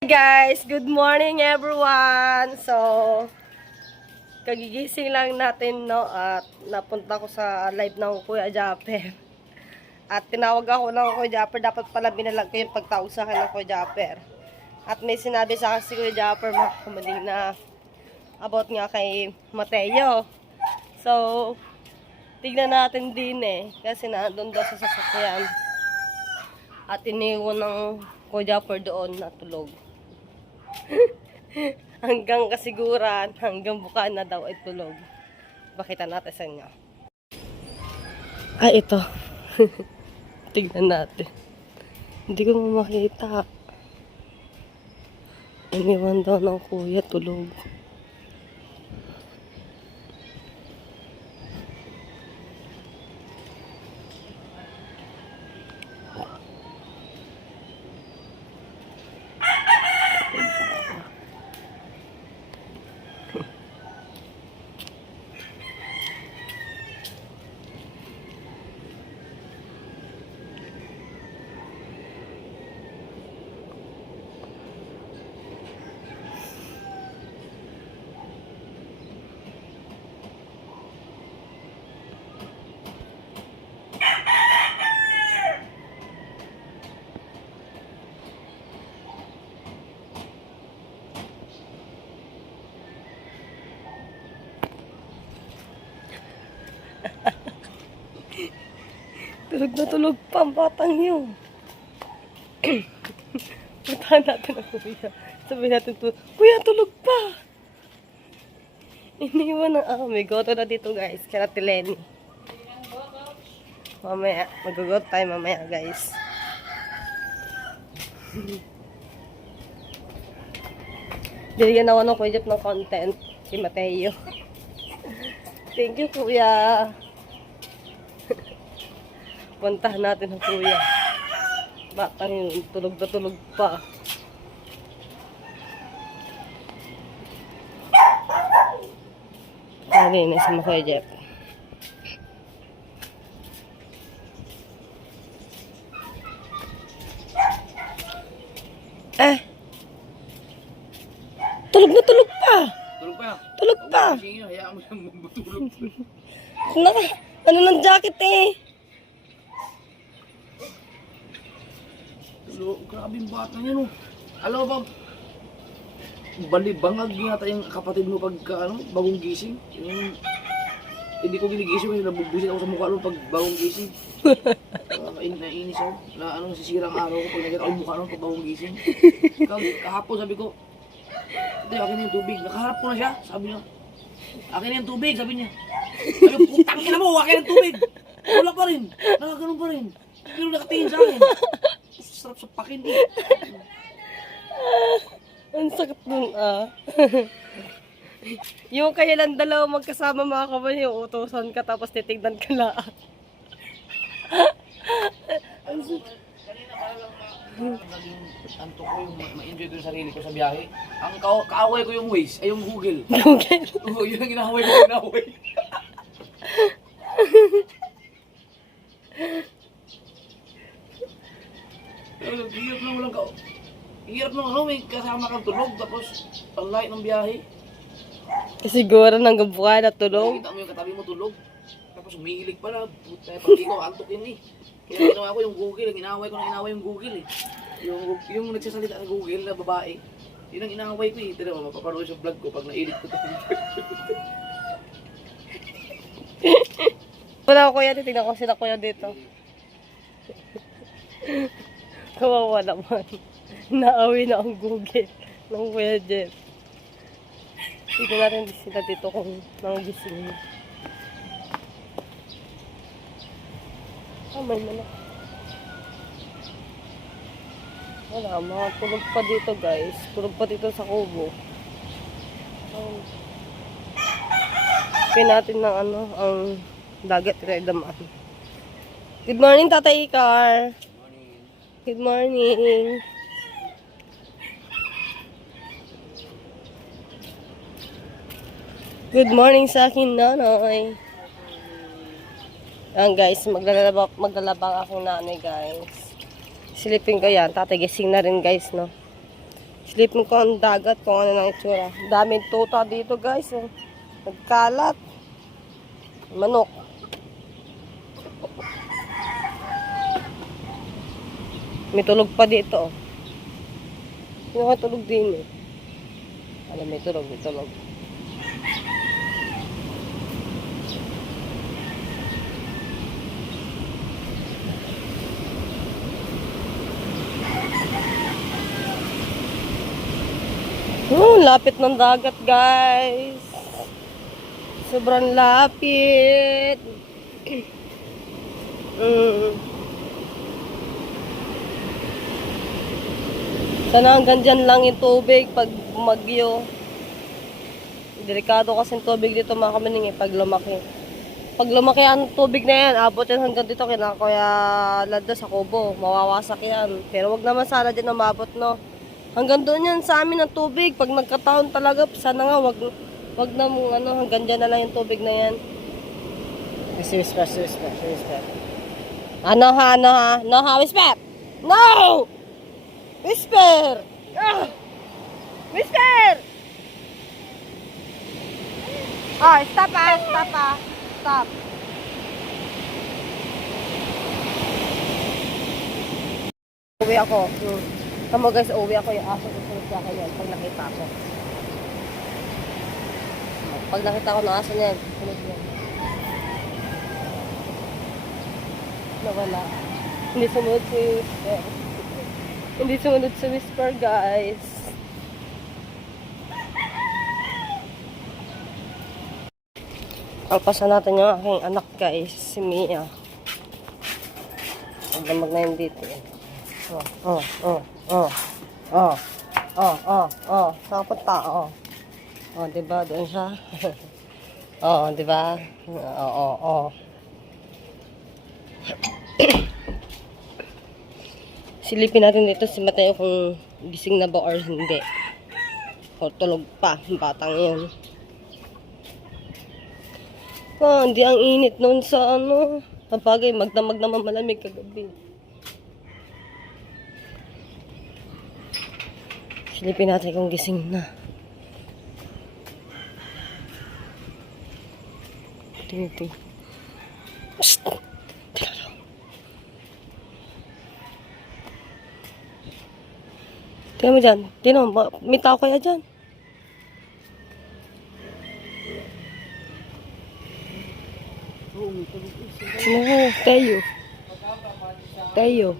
Hey guys, good morning everyone. So, kagigising lang natin, no, at napunta ko sa live ng Kuya Japper. At tinawag ako ng Kuya Japper, dapat pala binalag ko yung pagtawag sa akin ng Kuya Japper. At may sinabi sa akin si Kuya Japper mga kamaling na about nga kay Mateo. So, tignan natin din kasi nandun daw sa sasakyan. At iniwan ng Kuya Japper doon natulog. Hanggang kasiguran, hanggang buka na daw ay tulog. Pakita natin sa inyo. Ay, ito. Tignan natin. Hindi ko makita. Iniwan daw ng kuya, tulog. Tulog na tulog pa ang batang yun. Puntahan natin ang kuya. Sabihin natin, kuya, tulog pa! Iniwan ng amigo. Ito na dito guys, kaya natin Lenny. Mamaya, mag-go tayo mamaya guys. Binigyan ako ng Kuya Jeff ng content, si Mateo. Thank you kuya. Puntahan natin ang kuya. Batang yun, tulog na tulog pa. Nalinis mo Kuya Jeff. Tulog na tulog pa. Tulog pa. Tulog pa. Sige, hayaan mo lang matulog. Ano ng jacket Grabe yung bata niya, no. Alam mo ba, balibangag yata yung kapatid mo pagka, bagong gising. Yung, hindi ko ginigising kasi nabubusit ako sa mukha nun pag bagong gising. Nainis ako, na sisirang araw ko pag nakita ko yung mukha nun pag bagong gising. Kahapon sabi ko, hindi, akin na yung tubig. Nakaharap ko na siya, sabi niya. Akin na yung tubig, sabi niya. Sabi ko, putang ina mo, akin na yung tubig. Wala pa rin, nakaganon pa rin. Pero nakatingin sa akin. Sarap sa pakin Ang sakit dun Yung kayo lang dalawa magkasama mga kabayan, yung utusan ka tapos titignan ka lahat. Kanina parang naging antok ko yung ma-enjoy ko yung sarili ko sa biyahe. Ang kaaway ko yung Waze, ay yung Google. Google? Oo, yun ang inaaway ko, inaaway. Hirap na walang hirap na may kasama kang tulog tapos ang light ng biyahe. Siguro nang gabuka na tulog. Nakita mo yung katabi mo tulog. Tapos umiilig pala. Puta, pati ko antok yun Kaya ginawa ko yung Google, inaaway ko na inaaway yung Google Yung nagsasalita sa Google na babae. Yun ang inaaway ko Tira mo, mapapanood sa vlog ko pag nailit ko Wala ko kuya, titignan ko sila kuya dito. Kawawa naman. Naawi na ang Google ng Kuya Jeff. Tignan natin sila dito kung nangising. May manok. Wala, mga tulog pa dito guys. Tulog pa dito sa kubo. Kaya natin ng ang dagat na idamaan. Good morning, Tatay Ikar. Good morning. Good morning sa akin, nanay. Ayan guys, maglalabang akong nanay guys. Silipin ko yan. Tatagising na rin guys, no? Silipin ko ang dagat kung ano nang itsura. Daming tuta dito guys. Oh. Nagkalat. Manok. May tulog pa dito. Oh. Sino ka tulog din eh? Alam, may tulog, may tulog. Lapit ng dagat, guys. Sobrang lapit. Sana hanggang dyan lang yung tubig pag bumagyo. Delikado kasi yung tubig dito mga kamaning pag lumaki. Pag lumaki ang tubig na yan, abot yan hanggang dito kina Kuya Lado sa Kubo. Mawawasak yan. Pero wag naman sana din umabot, no. Hanggang doon yan sa amin ang tubig. Pag nagkataon talaga, sana nga wag na mong hanggang dyan na lang yung tubig na yan. Whisper. Ano ha? No ha? Whisper! No! Whisper! Ah! Whisper! Oh, stop. Stop. Uwi ako. Tama guys, uwi ako yung aso. Susunod sa akin yan pag nakita ko. Pag nakita ko ng aso niyan, susunod yan. Nawala. Hindi sumunod si Whisper. Hindi sumunod si Whisper, guys. Alpasan natin yung aking anak, guys. Si Mia. Magdamag na yun dito. Saan punta? Diba? Doon siya. Diba? Silipin natin dito si Mateo kung gising na ba or hindi. O tulog pa, batang yun. Hindi ang init noon sa Kapagay, magdamag naman malamig kagabi. Silipin natin kung gising na. Tingin. Psst! Tingnan mo dyan. Tingnan mo, may tao kaya dyan? Sino mo? Tayo.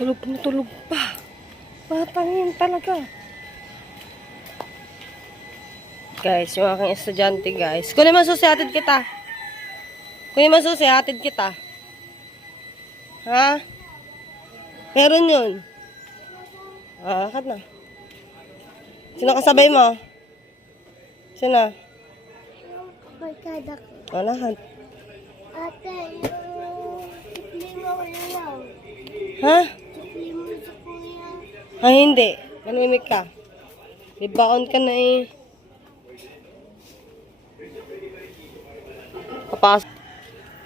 Tulog pa. Tulog pa. Batangin talaga. Guys, yung aking estudyante, guys. Kunin mo susi, hatid kita. Ha? Meron yun. Akad na. Sino kasabay mo? Sino? Barkada ko. Lahat. Ate, yung suklimo ko na lang. Ha? Suklimo sa kuya. Hindi. Manimik ka. Libaon ka na eh.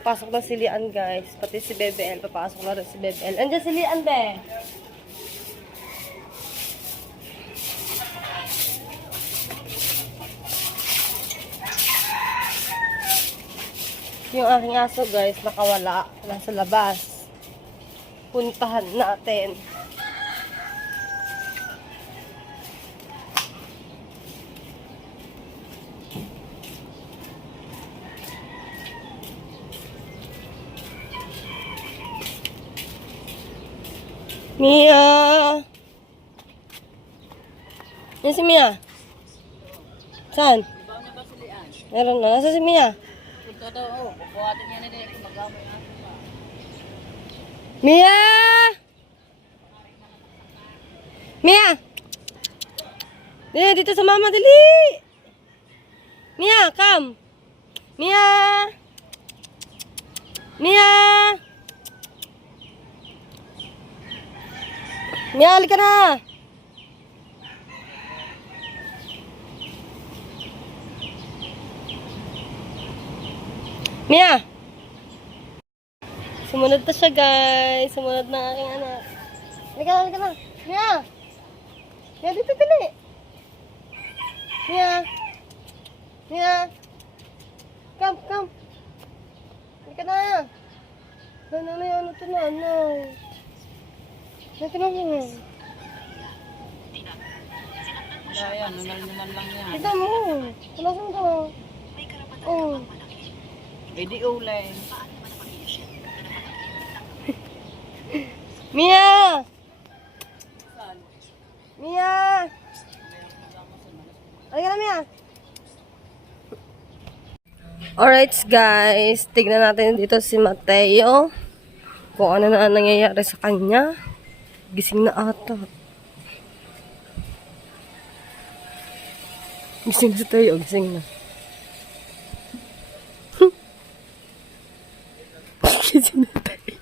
Papasok na si Lian, guys. Pati si BBL. Papasok na rin si BBL. Andiyan si Lian, be. Yung aking aso, guys, nakawala. Nasa labas. Puntahan natin. Mia! Yan si Mia. Saan? Meron na. Nasa si Mia? Mia! Mia! Dito sa mama, dali! Mia, come! Mia! Mia! Mia, halika na! Mia! Sumunod na siya, guys. Sumunod na aking anak. Halika na, halika na. Mia! Mia, dito, dali! Mia! Mia! Come, come! Halika na! Ano, ito na, ano? Ito na mo. Ayan, numal-numal lang yan. Ito mo. Palasan ka. Oh. Pwede ulay. Mia! Mia! Halika na, Mia. Alright, guys. Tignan natin dito si Mateo. Kung ano na nangyayari sa kanya. Gising na ata. Gising si Tayo. Gising na. Gising na tayo.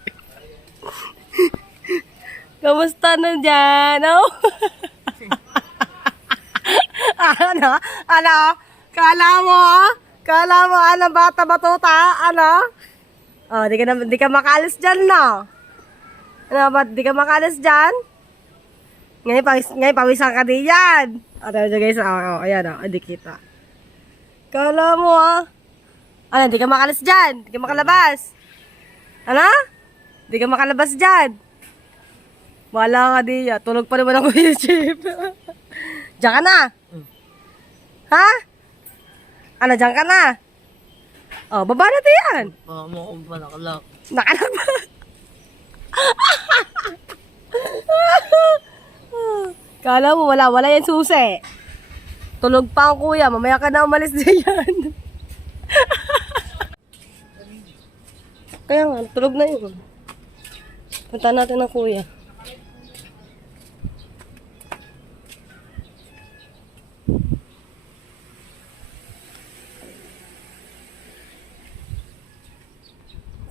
Kamusta na dyan? Oh? Ano? Ano? Kala mo, ano, bata batuta? Ano? Oh, di ka makalis dyan, no? Ano ba, di ka makalis dyan? Ngayon, pawisan ka din yan. Ano, guys, ayan, hindi kita. Kala mo, ano, di ka makalis dyan? Di ka makalabas? Ano? Di ka makalabas dyan? Wala ka diya. Tulog pa naman ako yung jeep. Diyan ka na? Ha? Ano, diyan ka na? Oh, baba na yan. Baka mo kung pa nakalak. Nakalak ba? Kala mo, wala yan susi. Tulog pa ang kuya. Mamaya ka na umalis diyan. Kaya nga, tulog na yun. Punta natin ang kuya.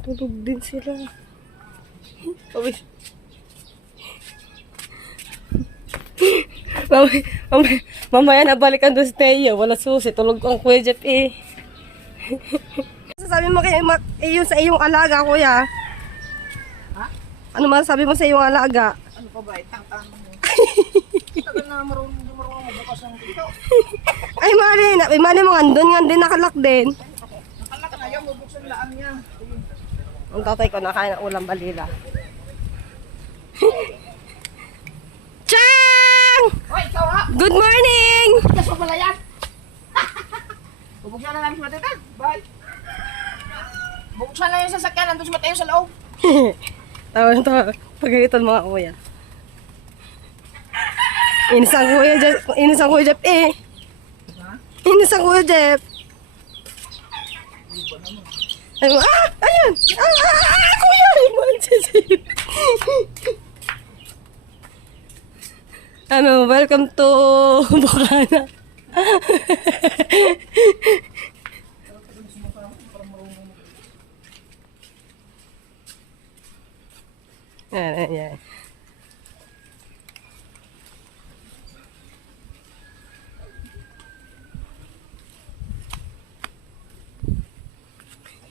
Tulog din sila. Mamaya na balikan doon si Teo. Wala susi. Tulog ang kuya Jeff eh. Sabi mo yung sa iyong alaga, kuya? Ha? Ano masasabi mo sa iyong alaga? Ano pa ba? Tang-tang mo. Tagal na marunong mabukas ang dito. Ay, mali mo andun nga din, nakalak din. Nakalak na yan, mabuksan laan niya. Ang tatay ko nakain ng ulam balila. Chang! Hoy, ikaw ha! Good morning! Yes, pa pala yan! Bubuksan na namin si Matita. Bye! Bubuksan na yung sasakyan. Nandun si Mateo sa loob. Tawa, pagalitan mga kuya. Inis ang kuya Jeff eh. Inis ang kuya Jeff. Ayan! Kuya! Ano, welcome to Bukana. Yan.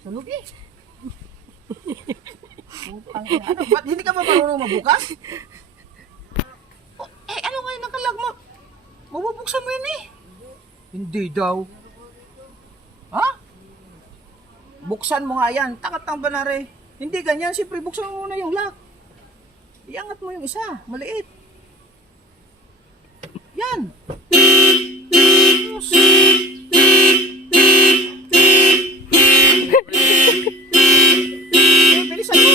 Tulog eh. Ano, ba't hindi ka ba marunong mabukas? Ano kayo nakalag mo? Mabubuksan mo yun eh. Hindi daw. Ha? Buksan mo nga yan. Takat ng banare. Hindi ganyan. Siyempre, buksan mo muna yung lock. Iangat mo yung isa. Maliit. Yan. Bilisan mo.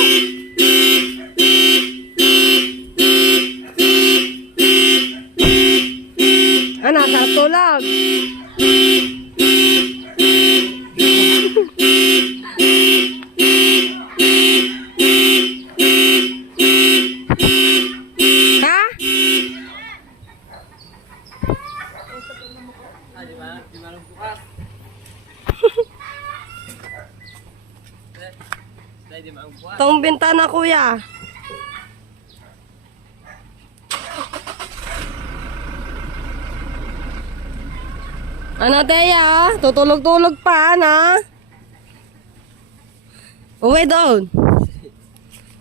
bintana, kuya. Ano, Teya? Tutulog-tulog pa, na? Uwi doon.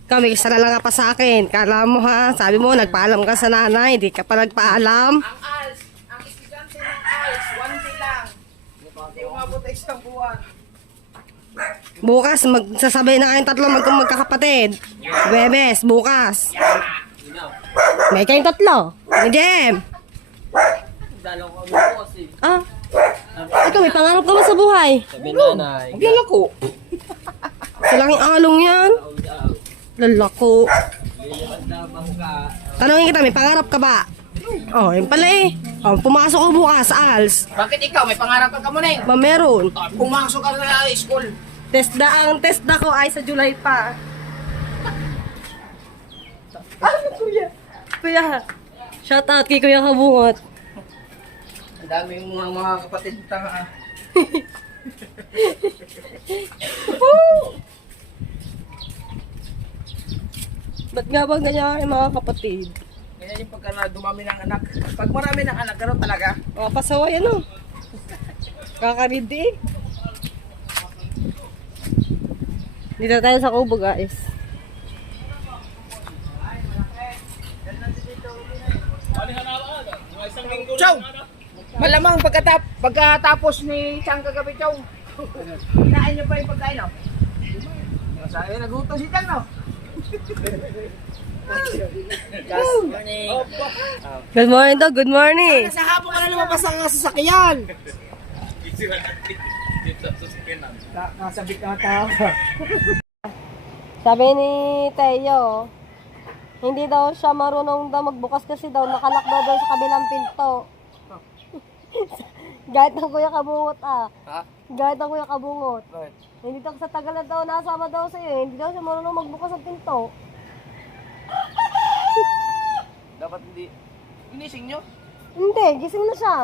Kami, isa na lang ka pa sa akin. Kala mo ha, sabi mo, nagpaalam ka sa nanay, hindi ka pa nagpaalam. Ang ALS, ang estudyante ng ALS, 1 day lang. Hindi umabot ay isang buwan. Bukas, magsasabay na kayong tatlo magkakapatid. Bebes, bukas. May kayong tatlo. Ni Jem. Dalaw ko bukas eh. Ah, ikaw, may pangarap ka ba sa buhay? Sabi nanay. Maglalako. Sa laking along yan. Lalako. Tanongin kita, may pangarap ka ba? Oh, yun pala eh. Oh, pumasok ko bukas sa ALS. Bakit ikaw? May pangarap ka mo na eh. Ba, meron. Pumasok ka na school. Ang test na ko ay sa July pa. Ano, kuya? Kuya, shout out kay Kuya Kabungot. Ang daming mga kapatid tanga. Ba't nga bang ganyan yung mga kapatid? Ganyan yung pagka na dumami ng anak. Pag marami ng anak, gano'n talaga. Mga pasaway ano? Kakaridi. Dito tayo sa Kubo, guys. Chow! Malamang pagkatapos ni Chang kagabi, Chow. Kinain niyo pa yung pagkain, no? Sabi, nagutom si Chang, no? Good morning daw, good morning. Sa hapon ka na lumabas ang sasakyan. Nasabik ka tao. Sabi ni Teo, hindi daw siya marunong daw magbukas kasi daw nakalak daw sa kabilang pinto. Gahit ng Kuya Kabungot ah. Ha? Gahit ng Kuya Kabungot. Bakit? Hindi daw sa tagal na daw nasama daw sa'yo, hindi daw siya marunong magbukas ng pinto. Dapat hindi. Ginising nyo? Hindi, gising na siya.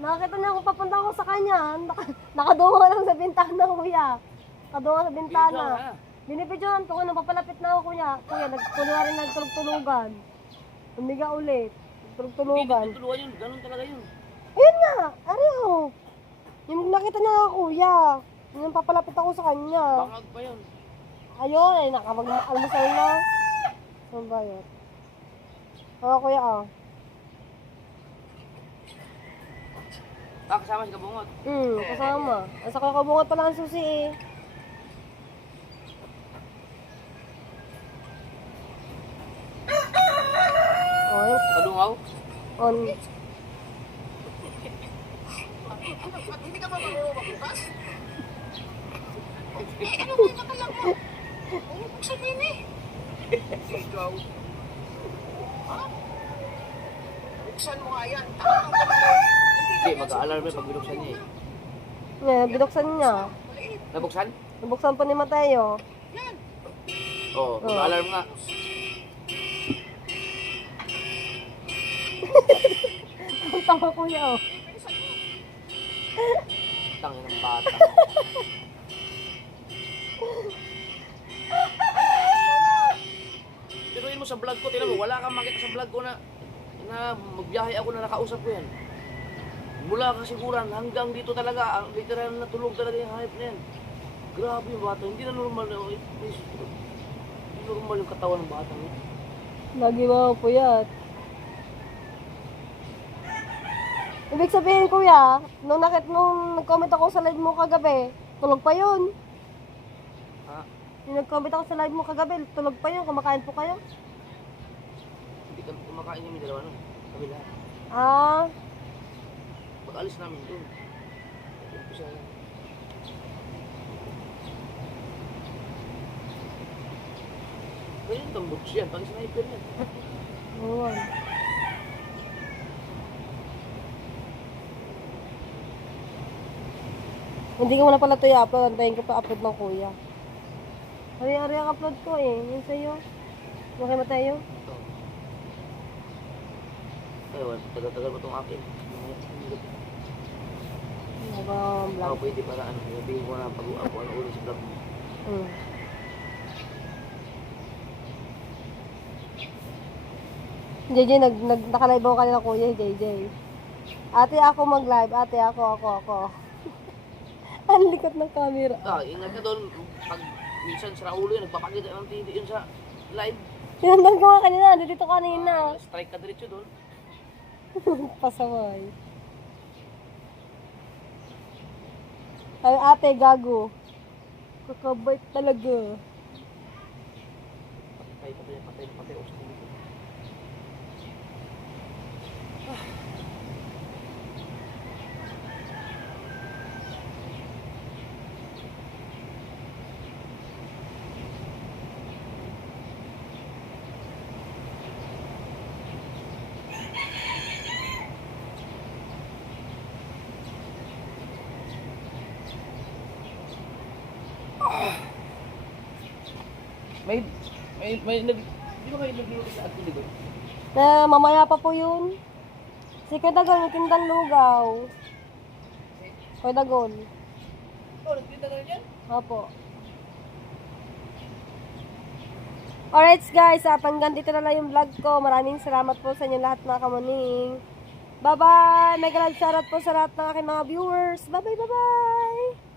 Nakakita niya ako, papunta ako sa kanya. Nakadungo lang sa bintana, kuya. Nakadungo sa bintana. Binibidyohan ko, nung papalapit na ako, kuya. Kuya, kunwari nagtulog-tulugan. Umiga ulit. Tulog-tulugan. Tutuluan yun. Ganun talaga yun. Ayun nga, ariho. Yung nakita niya ako, kuya. Yung papalapit ako sa kanya. Bangag pa yun. Ayun, ay nakapag-almusal na. Saan ba yun? Oo, kuya, ah. Kasama si Kabungot. Kasama. Asa Kuya Kabungot pala ang susi eh. Oh, Kalungaw? on. Hindi ka ba magbukas? Ano ba nakalak mo? Buksan mo yun eh. Ikaw. Ha? Buksan mo nga yan. Hindi, mag-a-alarm yun pag binuksan niya eh. Yeah, binuksan niya. Nabuksan? Nabuksan pa ni Mateo. Oo, mag-a-alarm nga. Ang tama kuya oh. Tangin ng bata. Tinuin mo sa vlog ko, tinan mo, wala kang makita sa vlog ko na magbiyahe ako na nakausap ko yan. Mula kasiguran hanggang dito talaga, literal na tulog talaga yung hype na yan. Grabe yung bata, hindi na normal. Hindi normal yung katawan ng bata. Lagi mga puyat. Ibig sabihin kuya, nung nag-comment ako sa live mo kagabi, tulog pa yun. Ha? Yung nag-comment ako sa live mo kagabi, tulog pa yun, kumakain po kayo. Hindi kami kumakain yung dalawa nun. Kami lahat. Ah, Pag-alis namin doon. Umpisa yan. Kaya yung tambuts yan, pang sniper yan. oo. Hindi ko na pala ito i-upload, antayin ko pa upload ng kuya. Ari-ari ang upload ko eh, yun sa'yo. Yung kay Mateo. Ito. Ewan, tagal-tagal mo itong akin. Habang Ako vlog. pwede para ano, sabihin ko na pag-uap ko ano ulit sa vlog mo. JJ, nakalive ako kanina kuya, JJ. Ate, ako mag-live. Ate, ako. Ang likot ng camera. Ingat ka doon. Pag minsan sa ulo yun, nagpapakita ng titi yun sa live. Tinandan ko nga kanina, dito kanina. Strike ka diretso doon. Pasaway. Ay, ate, gago. Kakabait talaga. Patay. Di ba kayo nagluluto sa atin dito? Mamaya pa po yun. Si Kuya Dagol, may tindang lugaw. Kuya Dagol. Nagtinda na rin yan? Opo. Alright guys, hanggang dito na lang yung vlog ko. Maraming salamat po sa inyo lahat mga kamuning. Bye-bye! Mega love shoutout po sa lahat ng aking mga viewers. Bye-bye!